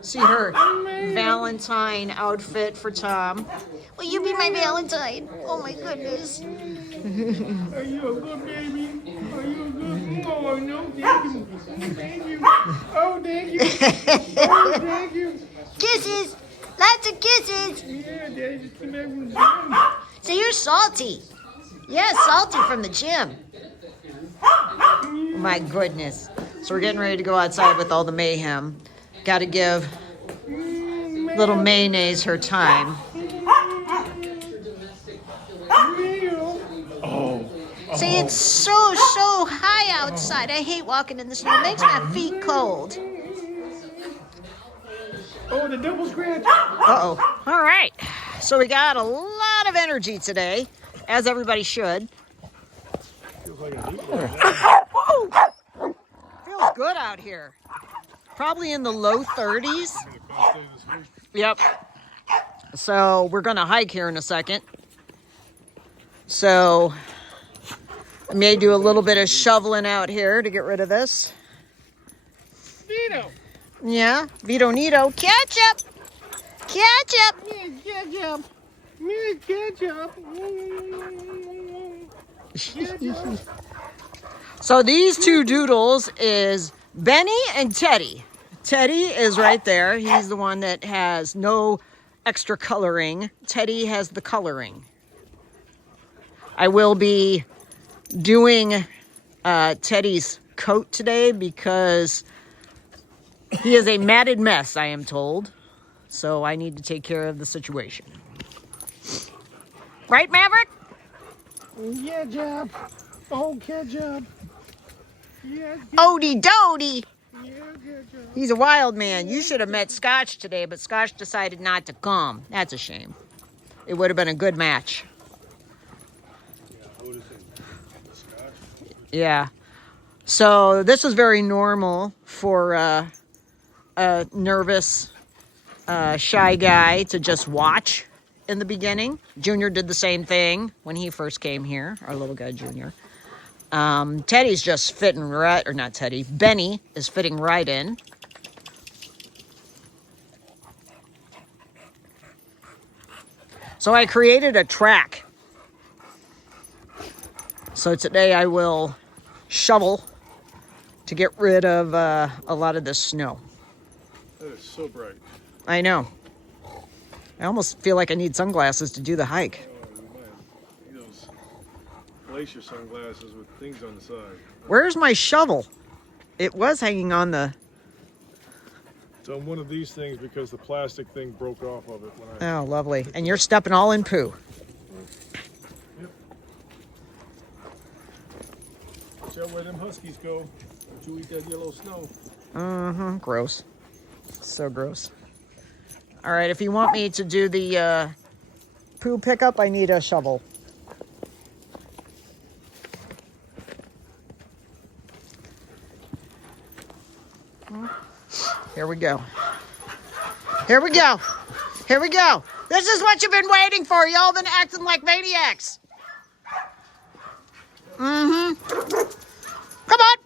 See her Valentine outfit for Tom. Will you be my Valentine? Oh my goodness. Are you a good baby? Are you a good? Oh no, thank you. Thank you. Oh, thank you. Oh, thank you. Kisses! Lots of kisses! Yeah, Daddy just came back from the gym. So you're salty. Yeah, salty from the gym. My goodness. So we're getting ready to go outside with all the mayhem. Got to give little mayonnaise her time. Oh. See, it's so high outside. I hate walking in the snow. It makes my feet cold. Oh, the double scratch. Uh-oh. All right. So we got a lot of energy today, as everybody should. Feels like a heat. Feels good out here. Probably in the low 30s. Yep. So we're going to hike here in a second. So I may do a little bit of shoveling out here to get rid of this. Vito. Yeah, Vito Nito. Ketchup! Ketchup! Yeah, ketchup. Yeah, ketchup. Ketchup. So these two doodles is Benny and Teddy. Teddy is right there. He's the one that has no extra coloring. Teddy has the coloring. I will be doing Teddy's coat today because he is a matted mess, I am told. So I need to take care of the situation. Right, Maverick? Ketchup. Oh, ketchup. Yes, Odie Doty. yeah, ketchup. He's a wild man. You should have met Scotch today, but Scotch decided not to come. That's a shame. It would have been a good match. Yeah. So this is very normal for a nervous, shy guy to just watch in the beginning. Junior did the same thing when he first came here, our little guy Junior. Teddy's just fitting right, or not Teddy, Benny is fitting right in. So I created a track. So today I will shovel to get rid of a lot of this snow. That is so bright. I know. I almost feel like I need sunglasses to do the hike. Oh, you might need those glacier sunglasses with things on the side. Where's my shovel? It was hanging on the... It's on one of these things because the plastic thing broke off of it when I... Oh, lovely. And you're stepping all in poo. Yep. Watch out where them huskies go. Don't you eat that yellow snow. Uh-huh. Gross. So gross. All right, if you want me to do the poo pickup, I need a shovel. Here we go. Here we go. Here we go. This is what you've been waiting for. Y'all been acting like maniacs. Mm-hmm. Come on.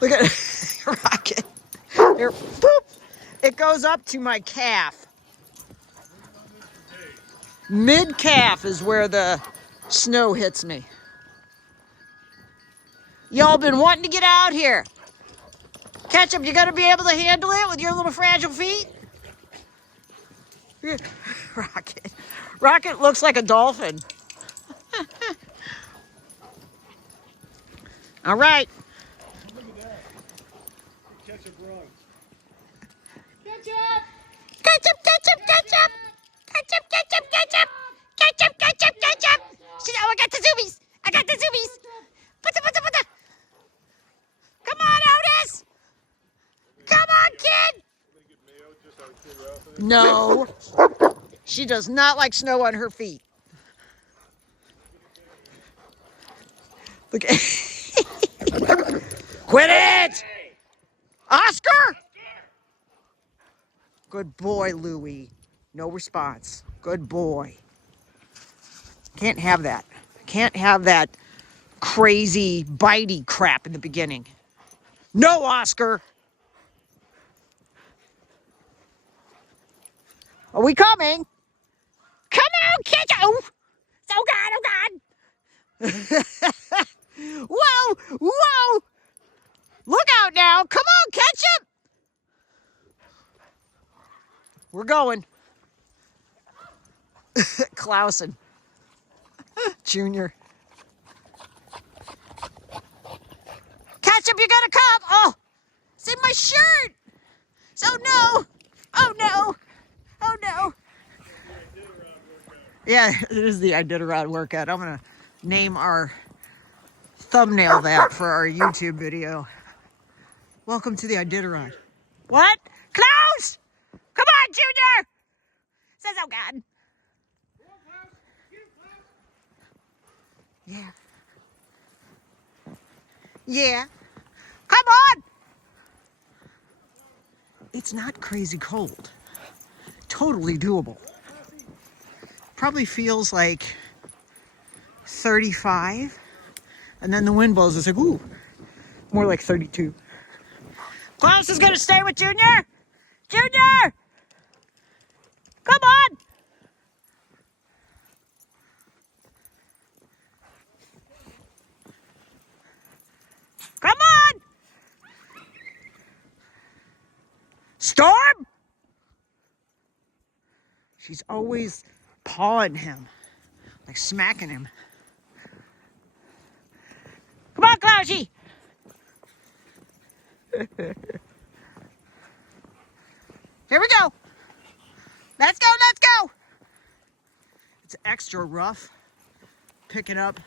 Look at Rocket. Here, boop. It goes up to my calf. Mid-calf is where the snow hits me. Y'all been wanting to get out here. Ketchup, you gotta be able to handle it with your little fragile feet? Rocket. Rocket looks like a dolphin. All right. Look at that. Ketchup runs. Ketchup! Ketchup, ketchup, ketchup! Ketchup, ketchup, ketchup! Ketchup, ketchup, ketchup! Oh, I got the zoomies! I got the zoomies! Put. Come on, Otis! Come on, kid! No. She does not like snow on her feet. Look at... Quit it! Oscar! Good boy, Louie. No response. Good boy. Can't have that. Can't have that crazy bitey crap in the beginning. No, Oscar. Are we coming? Come on, catch it. Oh, God. Whoa, whoa. Look out now. Come on, catch him. We're going. Clausen Jr. Ketchup, you gotta come. Oh, it's in my shirt. So no. Oh no. Oh no. Yeah, it is the Iditarod workout. I'm gonna name our thumbnail that for our YouTube video. Welcome to the Iditarod. What? Klaus! Come on, Junior! Says, oh God. Yeah. Yeah. Come on! It's not crazy cold. Totally doable. Probably feels like 35. And then the wind blows. It's like, ooh, more like 32. Klaus is gonna stay with Junior! Junior! Come on! Come on! Storm! She's always pawing him, like smacking him. Come on, Klausie! Here we go. Let's go, let's go. It's extra rough picking up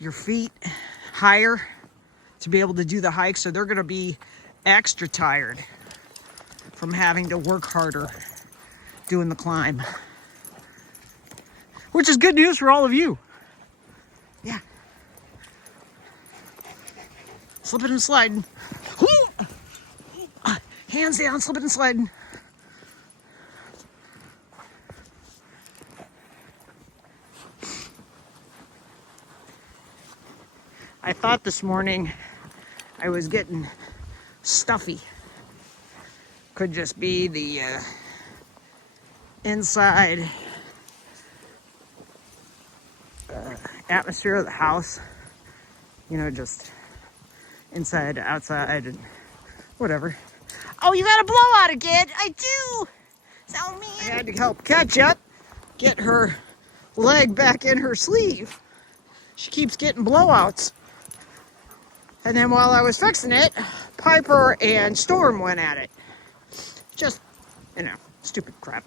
your feet higher to be able to do the hike, so they're gonna be extra tired from having to work harder doing the climb. Which is good news for all of you. Yeah. Slipping and sliding. Hands down, slipping and sliding. I thought this morning I was getting stuffy. Could just be the inside atmosphere of the house. You know, just inside, outside, and whatever. Oh, you got a blowout again? I do. So mean. I had to help Ketchup get her leg back in her sleeve. She keeps getting blowouts. And then while I was fixing it, Piper and Storm went at it. Just, you know, stupid crap.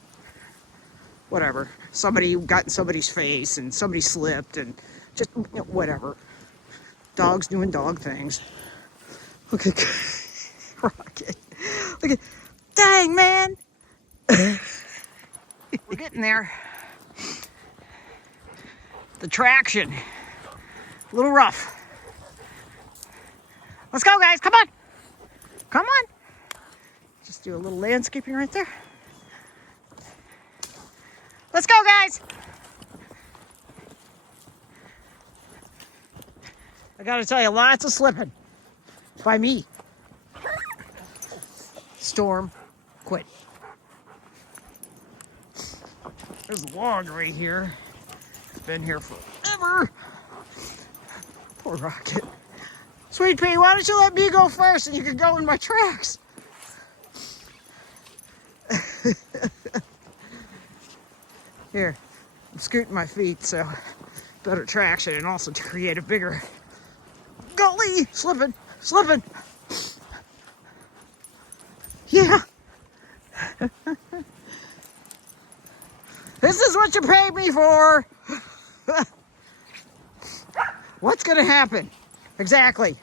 Whatever. Somebody got in somebody's face and somebody slipped and just, you know, whatever. Dogs doing dog things. Look at Rocket. Look at, dang, man. We're getting there. The traction, a little rough. Let's go, guys. Come on. Come on. Just do a little landscaping right there. Let's go, guys. I gotta tell you, lots of slipping by me. Storm, quit. There's a log right here. It's been here forever. Poor Rocket. Sweet Pea, why don't you let me go first and you can go in my tracks? Here, I'm scooting my feet so better traction and also to create a bigger gully. Slipping, slipping. Yeah. This is what you paid me for. What's going to happen? Exactly.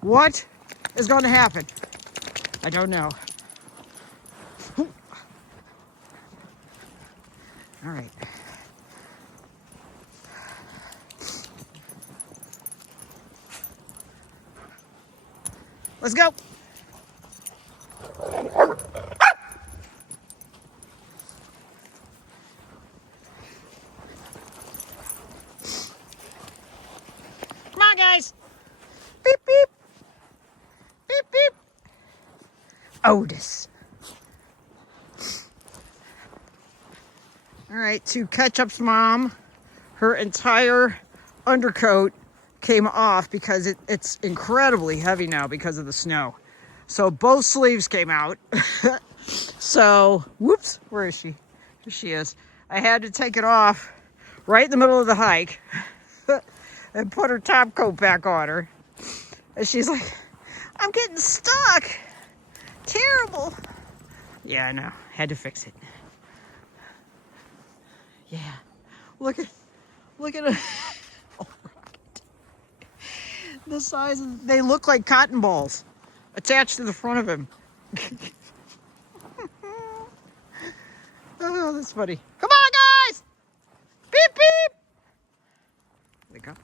What is going to happen? I don't know. All right. Let's go. Otis. All right, to Ketchup's mom, her entire undercoat came off because it's incredibly heavy now because of the snow. So both sleeves came out. So, whoops, where is she? Here she is. I had to take it off right in the middle of the hike and put her top coat back on her. And she's like, I'm getting stuck. Terrible. Yeah, I know. Had to fix it. Yeah. Look at it. Oh, the size of, they look like cotton balls attached to the front of him. Oh, that's funny. Come on, guys! Beep, beep! Wake up.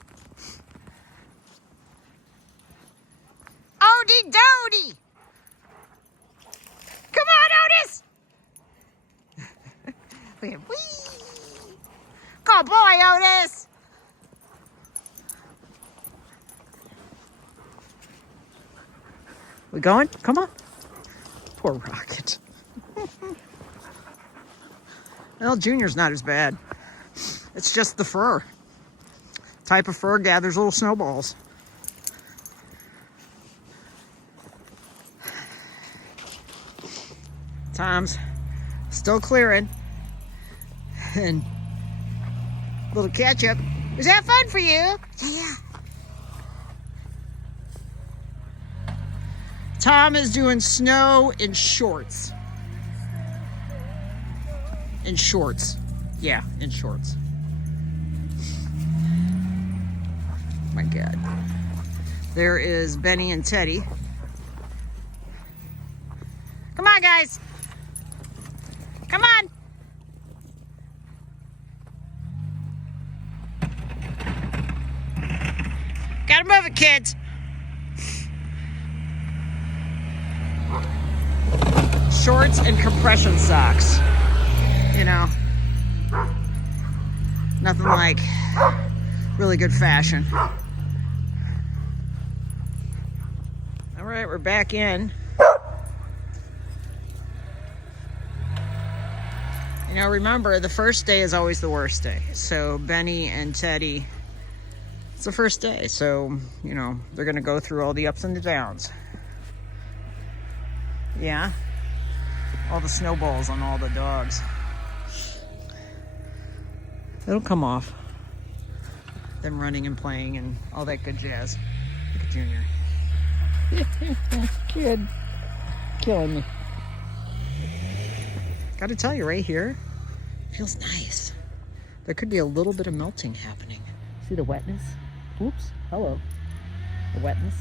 Odie Doody! Come on, Otis! Look at wee! Good boy, Otis! We going? Come on. Poor Rocket. Well, Junior's not as bad. It's just the fur. Type of fur gathers little snowballs. Tom's still clearing. And little Ketchup. Was that fun for you? Yeah. Tom is doing snow in shorts. In shorts. Yeah, in shorts. My God. There is Benny and Teddy. Come on, guys. Come on. Gotta move it, kids. Shorts and compression socks. You know, nothing like really good fashion. All right, we're back in. You know, remember, the first day is always the worst day. So Benny and Teddy, it's the first day. So, you know, they're going to go through all the ups and the downs. Yeah. All the snowballs on all the dogs. It'll come off. Them running and playing and all that good jazz. Look at Junior. Kid. Killing me. Gotta tell you, right here, feels nice. There could be a little bit of melting happening. See the wetness? Oops. Hello. The wetness.